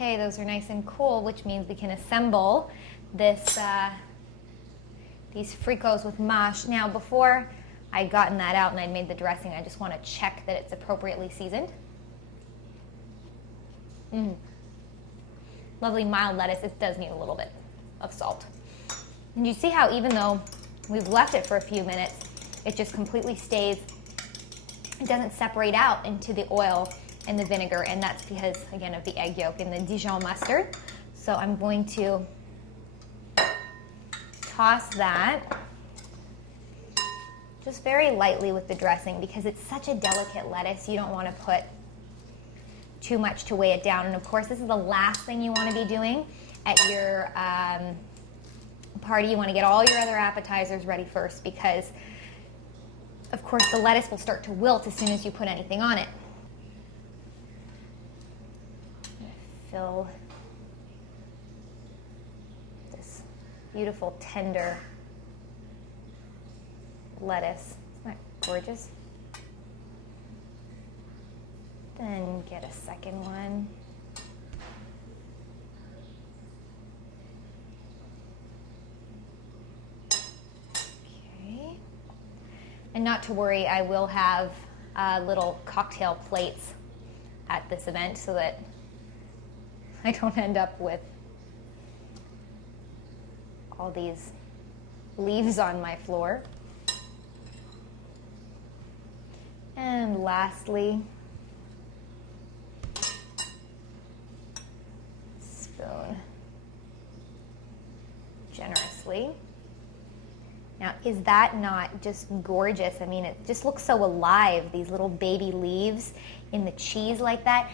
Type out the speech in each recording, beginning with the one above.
Okay, those are nice and cool, which means we can assemble this, these fricos with maiche. Now, before I'd gotten that out and I'd made the dressing, I just want to check that it's appropriately seasoned. Lovely mild lettuce. It does need a little bit of salt. And you see how even though we've left it for a few minutes, it just completely stays, it doesn't separate out into the oil and the vinegar, and that's because, again, of the egg yolk and the Dijon mustard. So I'm going to toss that just very lightly with the dressing because it's such a delicate lettuce. You don't want to put too much to weigh it down. And of course, this is the last thing you want to be doing at your party. You want to get all your other appetizers ready first because, of course, the lettuce will start to wilt as soon as you put anything on it. Fill this beautiful, tender lettuce. Isn't that gorgeous? Then get a second one. Okay. And not to worry, I will have little cocktail plates at this event so that I don't end up with all these leaves on my floor. And lastly, spoon generously. Now, is that not just gorgeous? I mean, it just looks so alive, these little baby leaves in the cheese like that.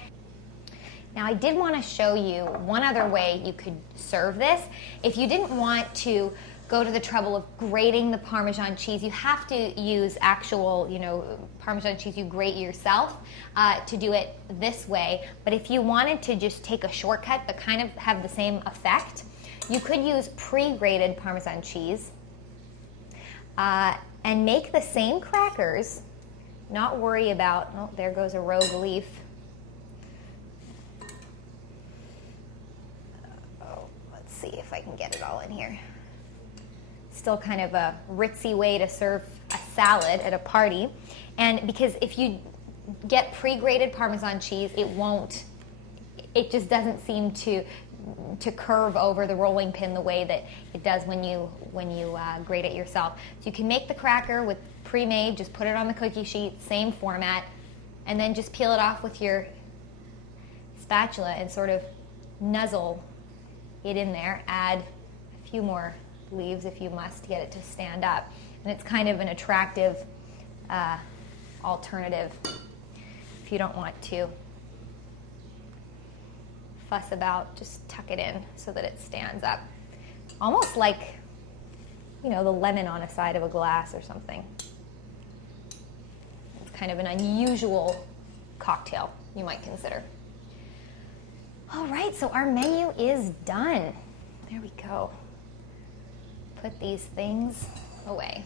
Now, I did want to show you one other way you could serve this. If you didn't want to go to the trouble of grating the Parmesan cheese, you have to use actual, Parmesan cheese you grate yourself to do it this way. But if you wanted to just take a shortcut but kind of have the same effect, you could use pre-grated Parmesan cheese and make the same crackers, not worry about, oh, there goes a rogue leaf. See if I can get it all in here. Still kind of a ritzy way to serve a salad at a party. And because if you get pre-grated Parmesan cheese, it just doesn't seem to curve over the rolling pin the way that it does when you grate it yourself. So you can make the cracker with pre-made, just put it on the cookie sheet, same format, and then just peel it off with your spatula and sort of nuzzle it in there. Add a few more leaves if you must to get it to stand up. And it's kind of an attractive alternative if you don't want to fuss about. Just tuck it in so that it stands up. Almost like, the lemon on a side of a glass or something. It's kind of an unusual cocktail, you might consider. All right, so our menu is done. There we go. Put these things away.